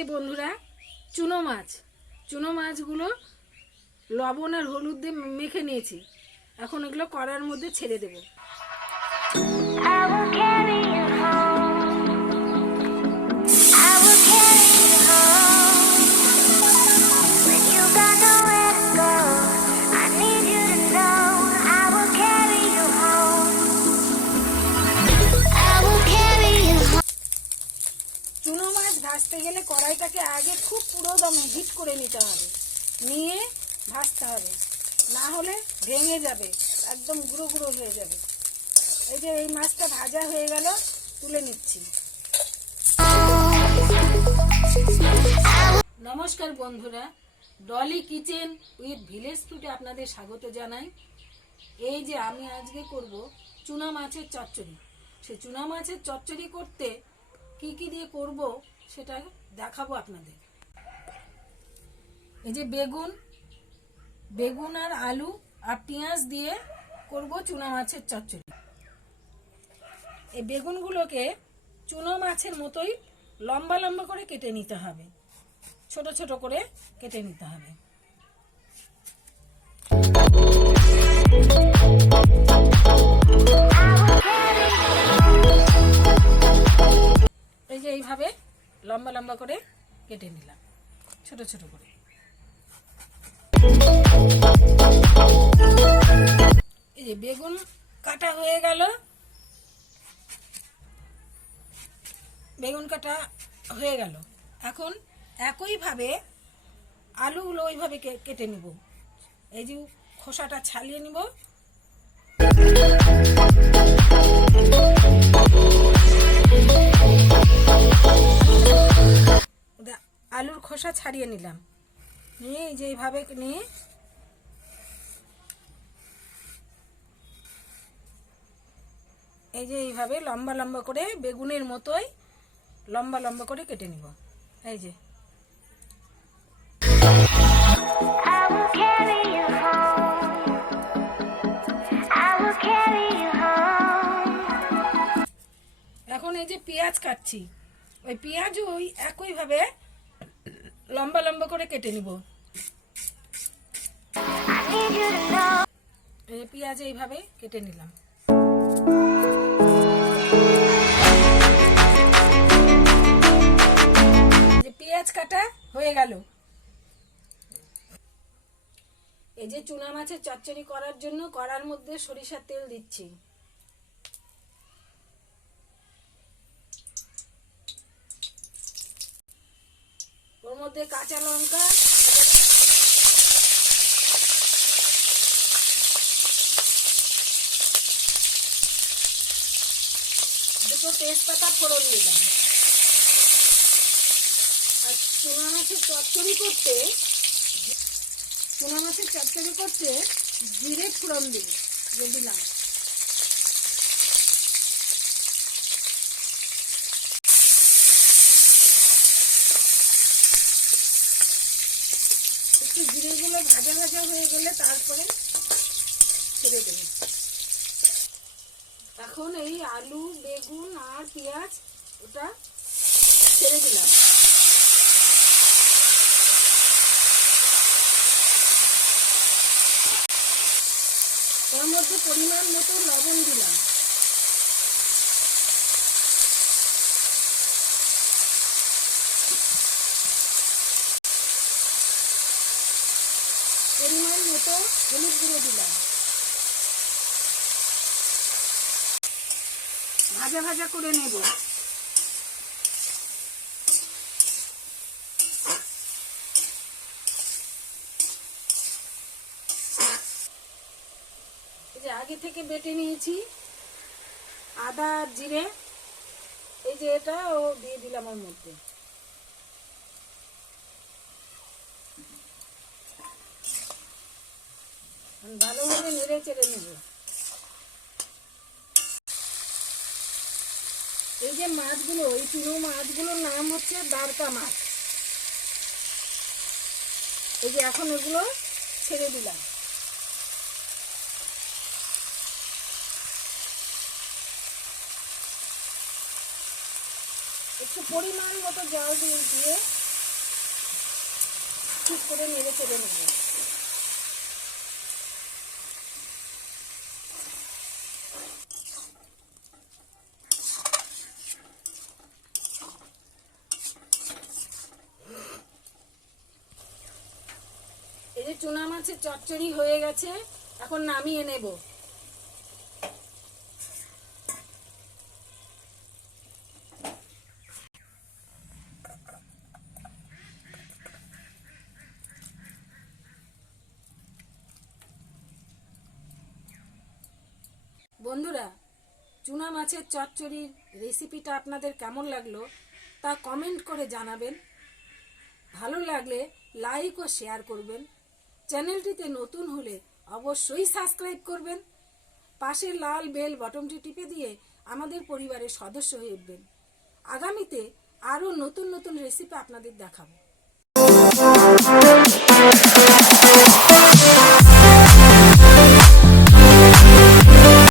যে বন্ধুরা চুনো মাছগুলো লবণ আর হলুদ দিয়ে মেখে নিয়েছি। এখন এগুলো কড়ার মধ্যে ছেড়ে দেব। চুনো মাছ ভাজতে গেলে কড়াইটাকে আগে খুব পুরো দমে হিট করে নিতে হবে, নিয়ে ভাজতে হবে, না হলে ভেঙে যাবে, একদম গুঁড়ো গুঁড়ো হয়ে যাবে। এই যে এই মাছটা ভাজা হয়ে গেল, তুলে নিচ্ছি। নমস্কার বন্ধুরা, ডলি কিচেন উইথ ভিলেজ ফুডে আপনাদের স্বাগত জানাই। এই যে আমি আজকে করব চুনা মাছের চচ্চড়ি। সেই চুনা মাছের চচ্চড়ি করতে কি কি দিয়ে করব সেটা দেখাবো আপনাদের। এই যে বেগুন আর আলু আর পেঁয়াজ দিয়ে করব চুনা মাছের চচ্চড়ি। এই বেগুনগুলোকে চুনো মাছের মতোই লম্বা লম্বা করে কেটে নিতে হবে, ছোট ছোট করে কেটে নিতে হবে। এই যে এইভাবে লম্বা লম্বা করে কেটে নিলাম, ছোট ছোট করে। এই যে বেগুন কাটা হয়ে গেল, এখন একইভাবে আলুগুলো ওইভাবে কেটে নিব। এই যে খোসাটা ছাড়িয়ে নিব। আলুর খোসা ছাড়িয়ে নিলাম, নিয়ে এই যে এইভাবে নিয়ে এই যে এইভাবে লম্বা লম্বা করে বেগুনের মতোই লম্বা লম্বা করে কেটে নিব। এই যে এখন এই যে পেঁয়াজ কাটছি, ওই পেঁয়াজও ওই একইভাবে লম্বা লম্বা করে কেটে নিব। এই পেঁয়াজ এইভাবে কেটে নিলাম। পেঁয়াজ কাটা হয়ে গেল। এই যে চুনা মাছের চচ্চড়ি করার জন্য কড়ার মধ্যে সরিষার তেল দিচ্ছি। ওর মধ্যে কাঁচা লঙ্কা, দুটো তেজপাতা ফোড়ন দিলাম। আর চুনা মাছের চচ্চড়ি করতে জিরে ফোড়ন দিলাম। একটু জিরেগুলো ভাজা ভাজা হয়ে গেলে তারপরে ছেড়ে দেব। এখন এই আলু, বেগুন আর পেঁয়াজ ওটা ছেড়ে দিলাম। ওর মধ্যে পরিমাণ মতো লবণ দিলাম। পরিমাণ মতো হলুদ গুঁড়ো দিলাম। ভাজা ভাজা করে নেব। এই যে আগে থেকে বেটে নিয়েছি আদা আর জিরে, এই যে এটা ও দিয়ে দিলাম ওর মধ্যে। ভালোভাবে নেড়ে চেড়ে নেব। এই যে মাছগুলো, এই চুনো মাছগুলোর নাম হচ্ছে দারকা মাছ। এই যে এখন এগুলো ছেড়ে দিলাম। একটু পরিমাণ মতো জল দিয়ে ঠিক করে নেড়ে চেড়ে নেব। এই যে চুনা মাছের চচ্চড়ি হয়ে গেছে, এখন নামিয়ে নেব। বন্ধুরা, চুনা মাছের চচ্চড়ির রেসিপিটা আপনাদের কেমন লাগলো তা কমেন্ট করে জানাবেন। ভালো লাগলে লাইক ও শেয়ার করবেন। চ্যানেলটিতে নতুন হলে অবশ্যই সাবস্ক্রাইব করবেন। পাশের লাল বেল বটনটি টিপে দিয়ে আমাদের পরিবারের সদস্য হয়ে উঠবেন। আগামীতে আরও নতুন নতুন রেসিপি আপনাদের দেখাবো।